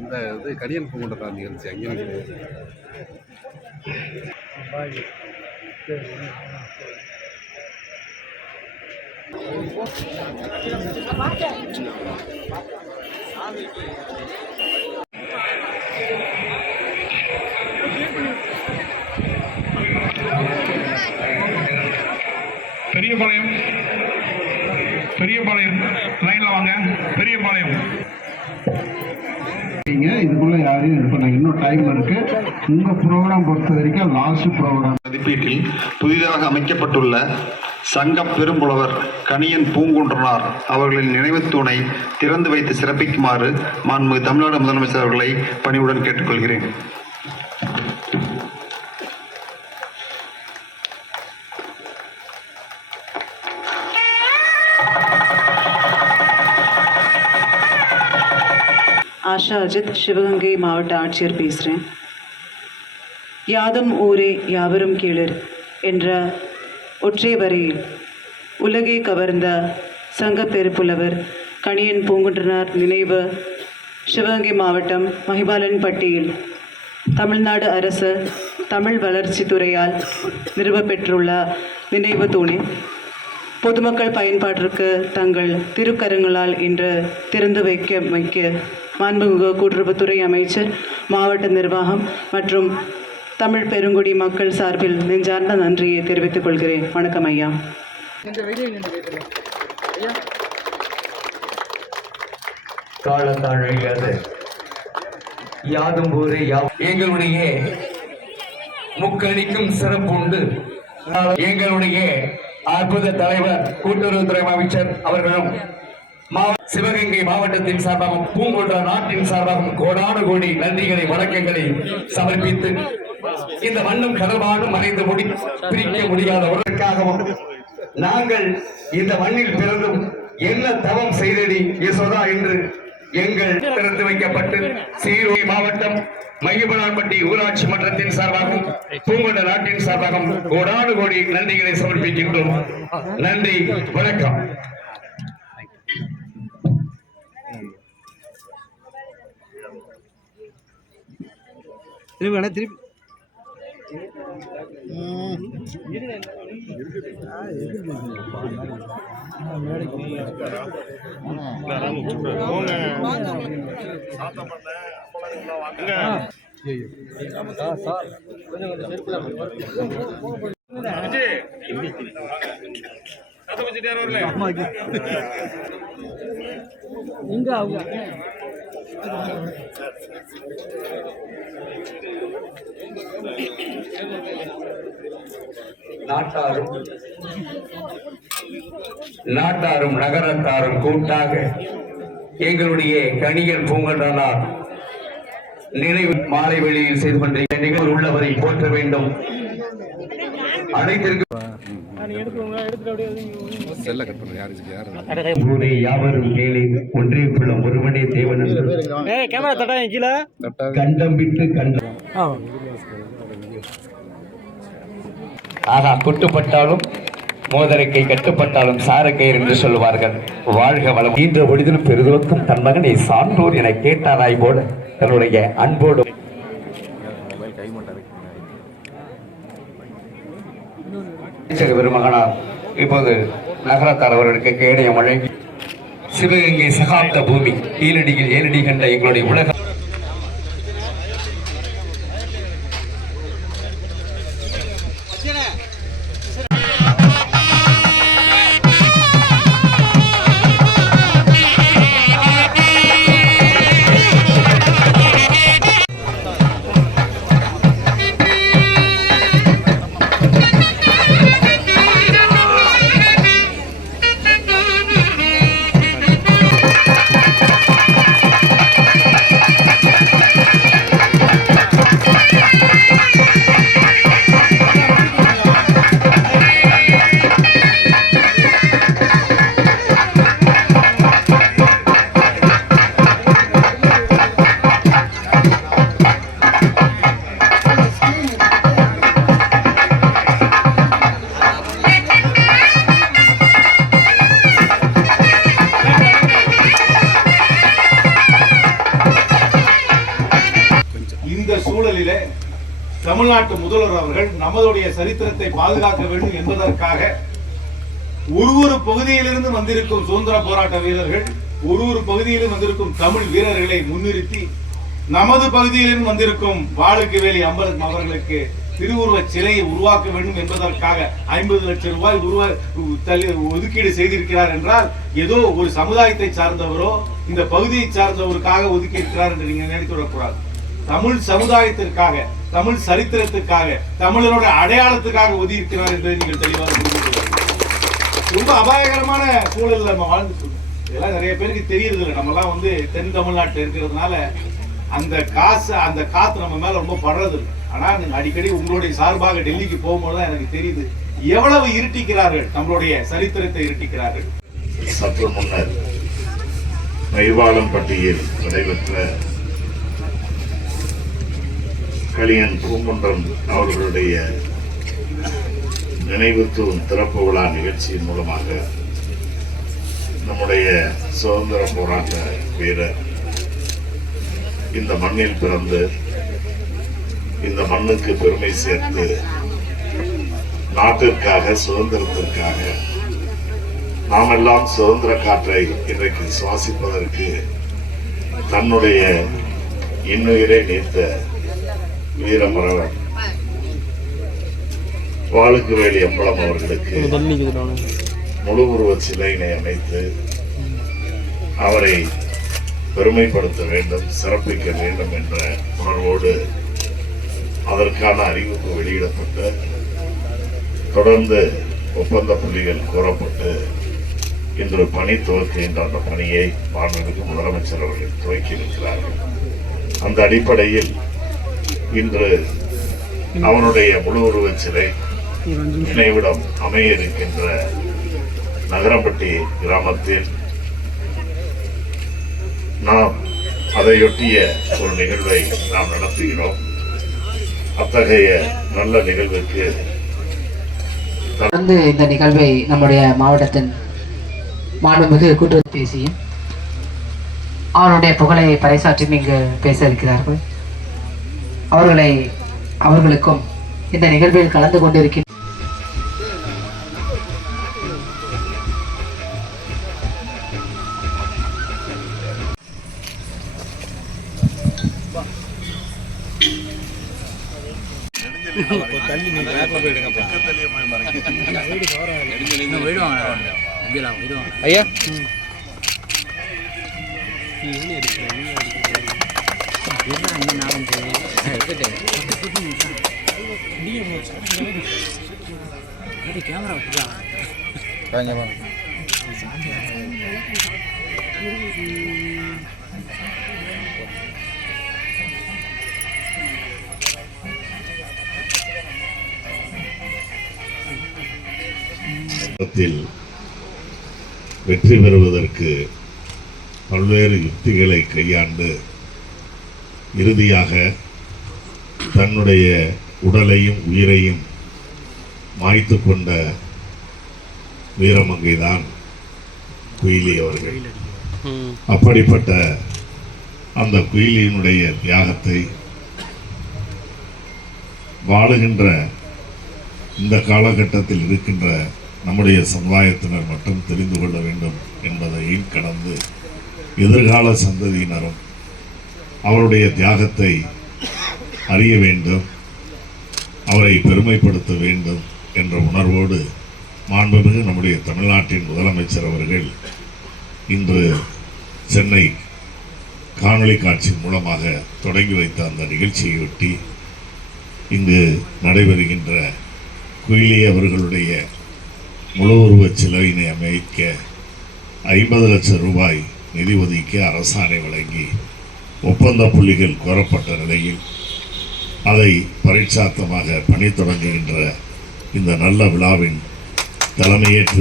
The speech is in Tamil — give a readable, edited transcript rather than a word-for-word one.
இந்த இது கணியன் பூங்கொண்ட நிகழ்ச்சி அங்கே பெரியபாளையம் லைன்ல வாங்க. பெரியபாளையம் இதுக்குள்ள யாரையும் இது பண்ண இன்னும் டைம் இருக்கு. உங்க ப்ரோக்ராம் பொறுத்த வரைக்கும் லாஸ்ட் ப்ரோக்ராம் மதிப்பீட்டில் புதிதாக அமைக்கப்பட்டுள்ள சங்க பெரும்புலவர் கணியன் பூங்குன்றனார் அவர்களின் நினைவு தூணை திறந்து வைத்து சிறப்பிக்குமாறு மாண்புமிகு தமிழ்நாடு முதலமைச்சர் அவர்களை பணிவுடன் கேட்டுக்கொள்கிறேன். ஆஷா அஜித், சிவகங்கை மாவட்ட ஆட்சியர் பேசுகிறேன். யாதும் ஊரே யாவரும் கேளர் என்ற ஒற்றை வரியில் உலகை கவர்ந்த சங்க பெருப்புலவர் கணியன் பூங்குன்றனார் நினைவு சிவகங்கை மாவட்டம் மகிபாலன்பட்டியில் தமிழ்நாடு அரசு தமிழ் வளர்ச்சித்துறையால் நிறுவப்பெற்றுள்ள நினைவு தூணை பொதுமக்கள் பயன்பாட்டிற்கு தங்கள் திருக்கரங்களால் இன்று திறந்து வைக்க மாண்புமிகு கூட்டுறவுத்துறை அமைச்சர், மாவட்ட நிர்வாகம் மற்றும் தமிழ் பெருங்குடி மக்கள் சார்பில் நெஞ்சார்ந்த நன்றியை தெரிவித்துக் கொள்கிறேன். வணக்கம் ஐயா. காலத்தாழ் அழியாது யாதும் ஊரே எங்களுடைய முக்கணிக்கும் சிறப்பு உண்டு. எங்களுடைய அற்புத தலைவர் கூட்டுறவுத்துறை அமைச்சர் அவர்களும் சிவகங்கை மாவட்டத்தின் சார்பாகவும் பூங்குன்ற நாட்டின் சார்பாகவும் கோடானு கோடி நன்றிகளை வணக்கங்களை சமர்ப்பித்து இந்த மண்ணும் கடவானும் மறைந்து பிரிக்க முடியாதவர்களுக்காகவும் நாங்கள் இந்த மண்ணில் பிறந்தும் என்ன தவம் செய்தடி யசோதா என்று எங்கள் திறந்து வைக்கப்பட்டு சீரோடு மாவட்டம் மகிபனான்பட்டி ஊராட்சி மன்றத்தின் சார்பாகவும் பூங்குன்ற நாட்டின் சார்பாகவும் கோடானு கோடி நன்றிகளை சமர்ப்பிக்கின்றோம். நன்றி, வணக்கம். திருப்பி இங்க அவங்க நாட்டாரும் நகரத்தாரும் கூட்டாக எங்களுடைய கணியன் பூங்குன்றனார் நினைவு மாலை வெளியில் செய்து கொண்டிருக்கிற நிகழ்வு உள்ளவரை போற்ற வேண்டும். அனைத்திற்கும் யாவரும் கேளு ஒன்றே குளம் ஒருவனே தேவன் கண்டம் விட்டு கண்டம் ஆகா குட்டுப்பட்டாலும் மோதரைக்கை கட்டுப்பட்டாலும் சாரக்கயிறு என்று சொல்லுவார்கள். வாழ்க வளம். ஈன்ற பொழுதிலும் பெருதுவக்கும் தன் மகனை சான்றோர் என கேட்டாராய் போல தன்னுடைய அன்போடு பெருமகனார் இப்போது நகரத்தார் அவர்களுக்கு கேடயம் வழங்கி சிவகங்கை சகாப்த பூமி ஈரடியில் ஏனடி கண்ட எங்களுடைய உலக தமிழ்நாட்டு முதல்வர் அவர்கள் நமதுடைய சரித்திரத்தை பாதுகாக்க வேண்டும் என்பதற்காக ஒரு பகுதியிலிருந்து வந்திருக்கும் சுதந்திர போராட்ட வீரர்கள், ஒரு பகுதியிலும் வந்திருக்கும் தமிழ் வீரர்களை முன்னிறுத்தி நமது பகுதியிலிருந்து வந்திருக்கும் வாளுக்கு வேலி அம்பலம் அவர்களுக்கு திருவுருவ சிலையை உருவாக்க வேண்டும் என்பதற்காக 50 லட்சம் ரூபாய் ஒதுக்கீடு செய்திருக்கிறார் என்றால் ஏதோ ஒரு சமுதாயத்தை சார்ந்தவரோ இந்த பகுதியை சார்ந்தவருக்காக ஒதுக்கி இருக்கிறார் என்று நீங்க நினைத்து விடக்கூடாது. தமிழ் சமுதாயத்திற்காக, தமிழ் சரித்திரத்துக்காக, தமிழரோட அடையாளத்துக்காக ஒதுக்கி இருக்கிறார் என்பதை நீங்கள் தெளிவாக புரிந்து கொள்ள வேண்டும். ரொம்ப அபாயகரமான சூழல்ல நம்ம வாழ்ந்து சொல்றோம். இதெல்லாம் நிறைய பேருக்கு தெரியறது இல்லை. நம்ம எல்லாம் தென் தமிழ்நாட்டில் இருக்கிறதுனால அந்த காத்து நம்ம மேல ரொம்ப படுறது இல்லை. ஆனா நீங்க அடிக்கடி உங்களுடைய சார்பாக டெல்லிக்கு போகும்போதுதான் எனக்கு தெரியுது எவ்வளவு இருட்டிக்கிறார்கள், நம்மளுடைய சரித்திரத்தை இருட்டிக்கிறார்கள். சற்று முன்னர் மைவாளம்பட்டியில் நடைபெற்ற கலியன் பூங்குன்றம் அவர்களுடைய நினைவு தூண் திறப்பு விழா நிகழ்ச்சியின் மூலமாக நம்முடைய சுதந்திர போராட்ட வீரர் இந்த மண்ணில் பிறந்து இந்த மண்ணுக்கு பெருமை சேர்த்து நாட்டிற்காக, சுதந்திரத்திற்காக நாமெல்லாம் சுதந்திர காற்றை இன்றைக்கு சுவாசிப்பதற்கு தன்னுடைய இன்னுயிரை நீத்த வீரமரவர் வாளுக்கு வேலி அம்பலம் அவர்களுக்கு முழு உருவ சிலையினை அமைத்து அவரை பெருமைப்படுத்த வேண்டும், சிறப்பிக்க வேண்டும் என்ற உணர்வோடு அதற்கான அறிவிப்பு வெளியிடப்பட்டு தொடர்ந்து ஒப்பந்த புள்ளிகள் கோரப்பட்டு இன்று பணி துவக்குகின்ற அந்த பணியை மாண்புமிகு முதலமைச்சர் அவர்கள் துவக்கி இருக்கிறார்கள். அந்த அடிப்படையில் இன்று அவனுடைய முழு உருவச் சிலை நினைவிடம் அமைய இருக்கின்ற நகரம்பட்டி கிராமத்தில் நாம் அதையொட்டிய ஒரு நிகழ்வை நாம் நடத்துகிறோம். அத்தகைய நல்ல நிகழ்வுக்கு தொடர்ந்து இந்த நிகழ்வை நம்முடைய மாவட்டத்தின் மாண்புமிகு கூட்டுறவு பேசியும் அவருடைய புகழை பறைசாற்றியும் இங்கு பேச இருக்கிறார்கள். அவர்களுக்கும் இந்த நிகழ்வில் கலந்து கொண்டிருக்கின்ற ஐயா வெற்றி பெறுவதற்கு பல்வேறு யுக்திகளை கையாண்டு இறுதியாக தன்னுடைய உடலையும் உயிரையும் மாய்த்து கொண்ட வீரமங்கைதான் குயிலி அவர்கள். அப்படிப்பட்ட அந்த குயிலியினுடைய தியாகத்தை வாழுகின்ற இந்த காலகட்டத்தில் இருக்கின்ற நம்முடைய சமுதாயத்தினர் மட்டும் தெரிந்து கொள்ள வேண்டும் என்பதையும் கடந்து எதிர்கால சந்ததியினரும் அவருடைய தியாகத்தை அறிய வேண்டும், அவரை பெருமைப்படுத்த வேண்டும் என்ற உணர்வோடு மாண்புமிகு நம்முடைய தமிழ்நாட்டின் முதலமைச்சர் அவர்கள் இன்று சென்னை காணொளி காட்சி மூலமாக தொடங்கி வைத்த அந்த நிகழ்ச்சியையொட்டி இங்கு நடைபெறுகின்ற குயிலி அவர்களுடைய முழு உருவச் சிலையினை அமைக்க 50 லட்சம் ரூபாய் நிதி ஒதுக்க அரசாணை வழங்கி ஒப்பந்த புள்ளிகள் கோரப்பட்ட நிலையில் அதை பரீட்சார்த்தமாக பணி தொடங்குகின்ற இந்த நல்ல விழாவின் தலைமையேற்று